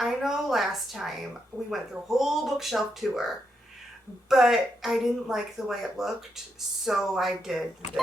I know last time we went through a whole bookshelf tour, but I didn't like the way it looked, so I did this.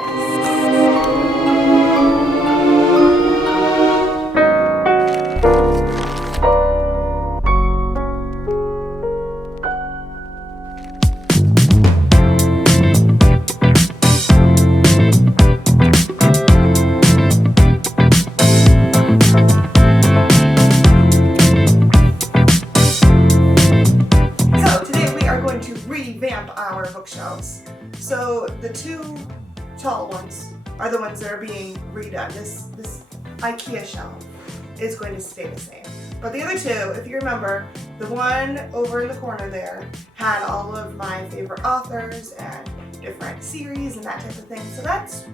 Our bookshelves. So the two tall ones are the ones that are being redone. This IKEA shelf is going to stay the same. But the other two, if you remember, the one over in the corner there had all of my favorite authors and different series and that type of thing. So that's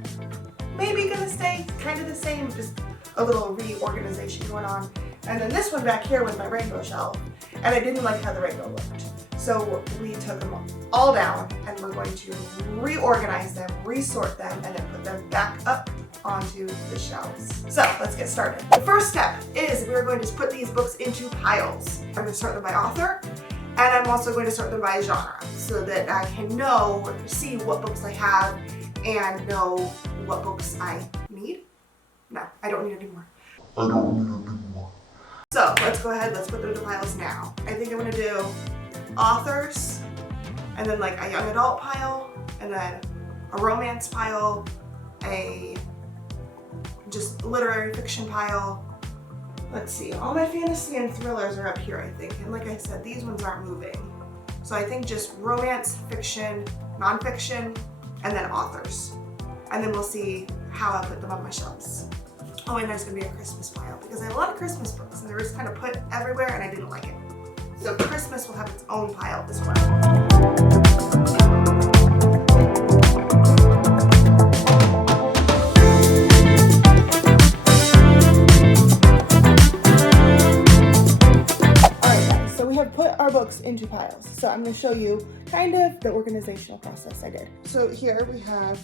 maybe gonna stay kind of the same, just a little reorganization going on. And then this one back here was my rainbow shelf, and I didn't like how the rainbow looked. So we took them all down and we're going to reorganize them, resort them, and then put them back up onto the shelves. So let's get started. The first step is we're going to put these books into piles. I'm going to sort them by author, and I'm also going to sort them by genre so that I can see what books I have and know what books I need. No, I don't need any more. So let's go ahead, let's put them into piles now. I think I'm going to do authors, and then like a young adult pile, and then a romance pile, a just literary fiction pile. Let's see, all my fantasy and thrillers are up here, I think. And like I said, these ones aren't moving. So I think just romance, fiction, nonfiction, and then authors. And then we'll see how I put them on my shelves. Oh, and there's gonna be a Christmas pile because I have a lot of Christmas books and they're just kind of put everywhere and I didn't like it. So Christmas will have its own pile as well. Alright guys, so we have put our books into piles. So I'm going to show you kind of the organizational process I did. So here we have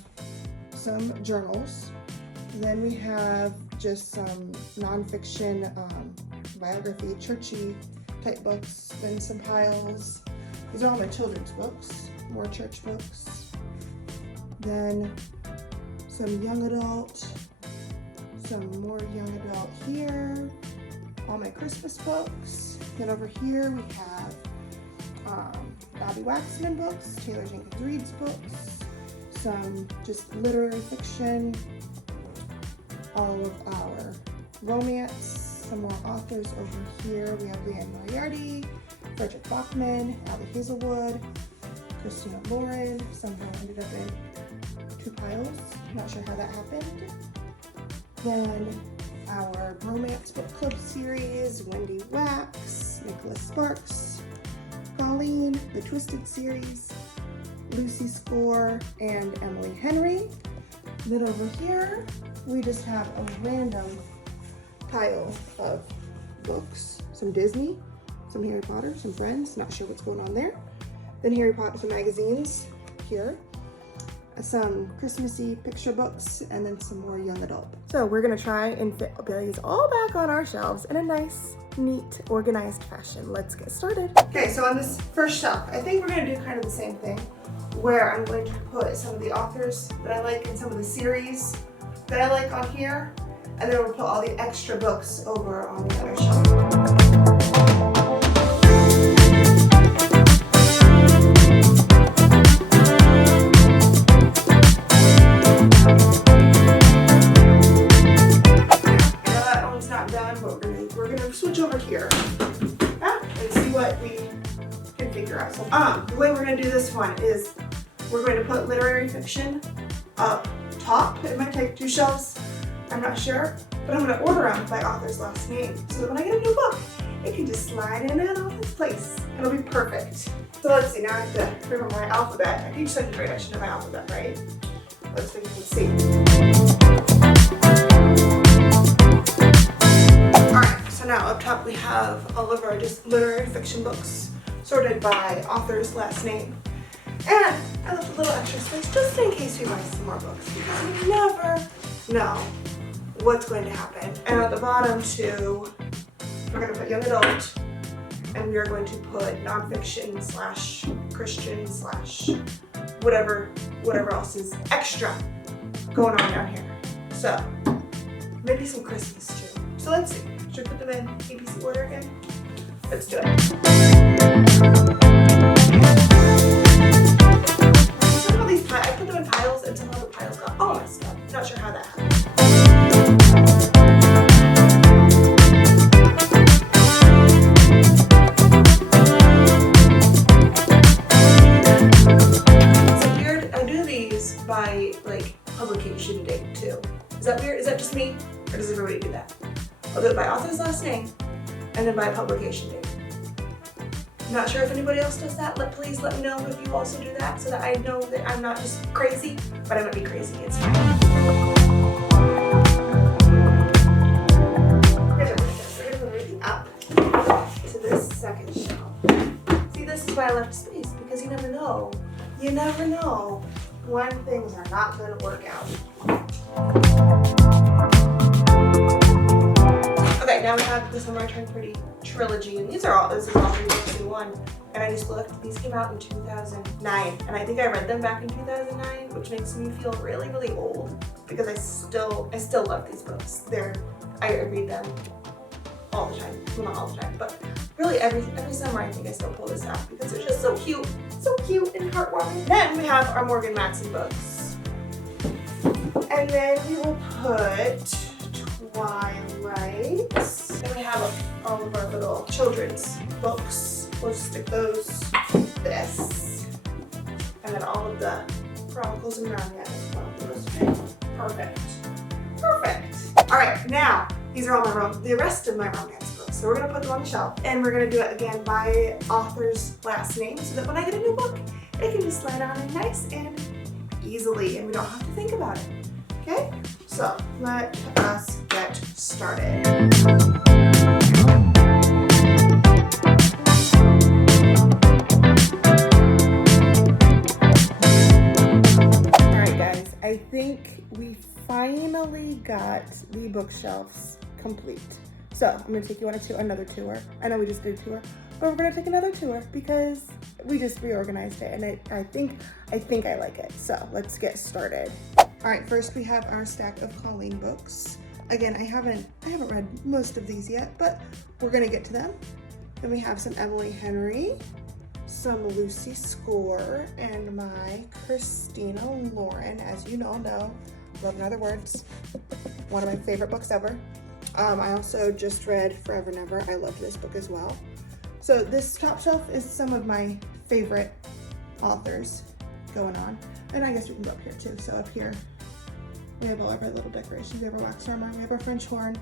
some journals. Then we have just some nonfiction, biography, churchy type books, then some piles. These are all my children's books, more church books. Then some young adult, some more young adult here, all my Christmas books. Then over here we have Bobby Waxman books, Taylor Jenkins Reid's books, some just literary fiction, all of our romance, some more authors over here. We have Leanne Moriarty, Frederick Bachman, Allie Hazelwood, Christina Lauren. Somehow ended up in two piles. Not sure how that happened. Then our romance book club series, Wendy Wax, Nicholas Sparks, Colleen, the Twisted series, Lucy Score, and Emily Henry. Then over here, we just have a random pile of books, some Disney, some Harry Potter, some Friends, not sure what's going on there. Then Harry Potter, some magazines here, some Christmassy picture books, and then some more young adult. So we're gonna try and fit these all back on our shelves in a nice, neat, organized fashion. Let's get started. Okay, so on this first shelf, I think we're gonna do kind of the same thing, where I'm going to put some of the authors that I like and some of the series that I like on here, and then we'll put all the extra books over on the other shelf. That one's not done, but we're gonna switch over here and see what we can figure out. So, the way we're gonna do this one is we're going to put literary fiction up top. It might take two shelves, I'm not sure, but I'm going to order them by author's last name so that when I get a new book, it can just slide in and out of its place. It'll be perfect. So let's see, now I have to remember my alphabet. I teach second grade, I should have my alphabet, right? Let's see if you can see. Alright, so now up top we have all of our just literary fiction books sorted by author's last name. And I left a little extra space just in case we buy some more books because we never know what's going to happen. And at the bottom too, we're going to put young adult, and we are going to put nonfiction slash Christian slash whatever else is extra going on down here. So maybe some Christmas too. So let's see. Should we put them in ABC order again? Let's do it. Some of these I put them in piles, and somehow the piles got all messed up. Not sure how that happened. It's weird. I do these by like publication date too. Is that weird? Is that just me, or does everybody do that? I'll do it by author's last name and then by publication date. Not sure if anybody else does that. Please let me know if you also do that so that I know that I'm not just crazy, but I might be crazy. It's fine. Here's what we're going to put everything up to this second shelf. See, this is why I left space, because you never know. You never know when things are not going to work out. Okay, now we have the Summer I Turned Pretty trilogy, and this is all 3 books in one. And I just looked, these came out in 2009, and I think I read them back in 2009, which makes me feel really, really old, because I still love these books. I read them all the time. Well, not all the time, but really every summer I think I still pull this out because they're just so cute and heartwarming. Then we have our Morgan Matson books, and then we will put Twilight. Then we have all of our little children's books. We'll just stick those this, and then all of the Chronicles and Narnia as well. Perfect. All right, now these are all the rest of my romance books. So we're gonna put them on the shelf, and we're gonna do it again by author's last name, so that when I get a new book, it can just slide on in nice and easily, and we don't have to think about it. Okay? So let us get started. Alright guys, I think we finally got the bookshelves complete. So I'm going to take you on another tour. I know we just did a tour, but we're going to take another tour because we just reorganized it, and I think I like it. So let's get started. All right, first we have our stack of Colleen books. Again, I haven't read most of these yet, but we're gonna get to them. Then we have some Emily Henry, some Lucy Score, and my Christina Lauren. As you know, Love in Other Words, one of my favorite books ever. I also just read Forever Never. I loved this book as well. So this top shelf is some of my favorite authors going on. And I guess we can go up here too. So up here, we have all of our little decorations. We have our wax armor, we have our French horn.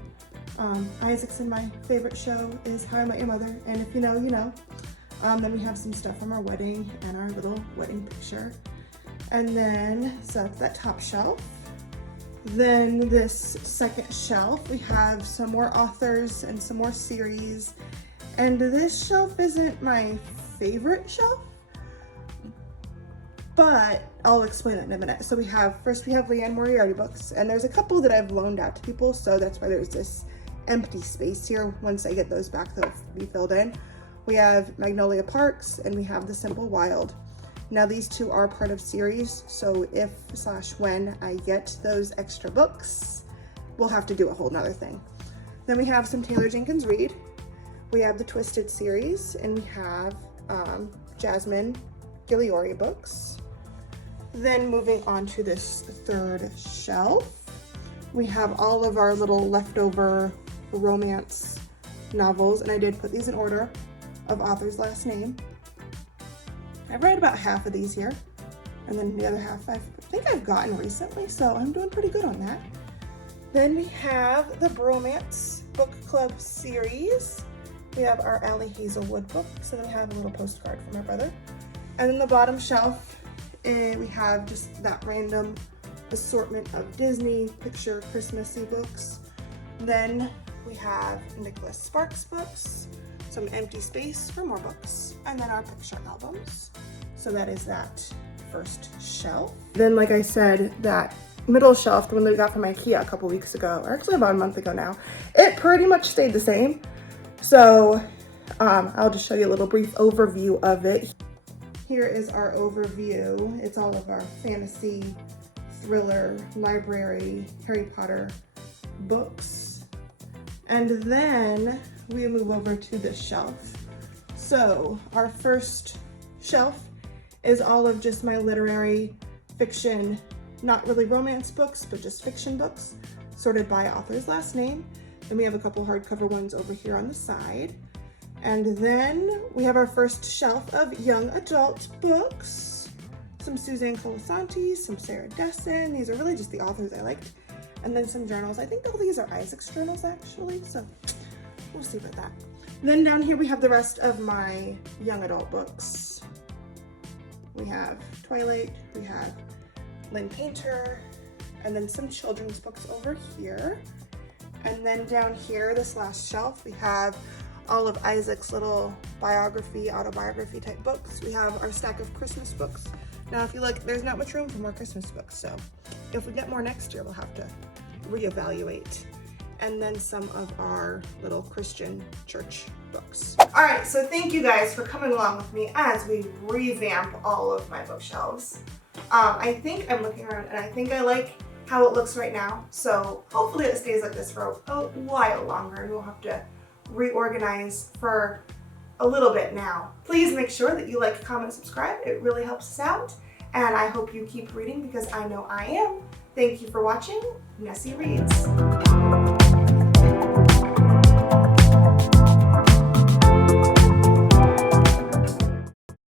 Isaac's in my favorite show is How I Met Your Mother, and if you know, you know. Then we have some stuff from our wedding and our little wedding picture. And then, so that's that top shelf. Then this second shelf, we have some more authors and some more series. And this shelf isn't my favorite shelf, but I'll explain that in a minute. So first we have Leanne Moriarty books, and there's a couple that I've loaned out to people, so that's why there's this empty space here. Once I get those back, they'll be filled in. We have Magnolia Parks, and we have The Simple Wild. Now these two are part of series, so if/when I get those extra books, we'll have to do a whole nother thing. Then we have some Taylor Jenkins Reid. We have the Twisted series, and we have Jasmine Guillory books. Then moving on to this third shelf, we have all of our little leftover romance novels, and I did put these in order of author's last name. I've read about half of these here, and then the other half I think I've gotten recently, so I'm doing pretty good on that. Then we have the Bromance Book Club series. We have our Allie Hazelwood book, so then we have a little postcard from my brother. And then the bottom shelf, we have just that random assortment of Disney picture Christmassy books. Then we have Nicholas Sparks books, some empty space for more books, and then our picture albums. So that is that first shelf. Then, like I said, that middle shelf, the one that we got from IKEA a couple weeks ago, or actually about a month ago now, it pretty much stayed the same. So I'll just show you a little brief overview of it. Here is our overview. It's all of our fantasy, thriller, library, Harry Potter books. And then we move over to this shelf. So our first shelf is all of just my literary fiction, not really romance books, but just fiction books, sorted by author's last name. Then we have a couple hardcover ones over here on the side. And then we have our first shelf of young adult books. Some Suzanne Colasanti, some Sarah Dessen. These are really just the authors I liked. And then some journals. I think all these are Isaac's journals actually, so we'll see about that. Then down here we have the rest of my young adult books. We have Twilight, we have Lynn Painter, and then some children's books over here. And then down here, this last shelf, we have all of Isaac's little biography, autobiography type books. We have our stack of Christmas books. Now, if you look, there's not much room for more Christmas books, so if we get more next year, we'll have to reevaluate. And then some of our little Christian church books. All right, so thank you guys for coming along with me as we revamp all of my bookshelves. I think I'm looking around and I think I like how it looks right now. So hopefully it stays like this for a while longer and we'll have to reorganize for a little bit now. Please make sure that you like, comment, subscribe. It really helps us out. And I hope you keep reading because I know I am. Thank you for watching. Nessie Reads.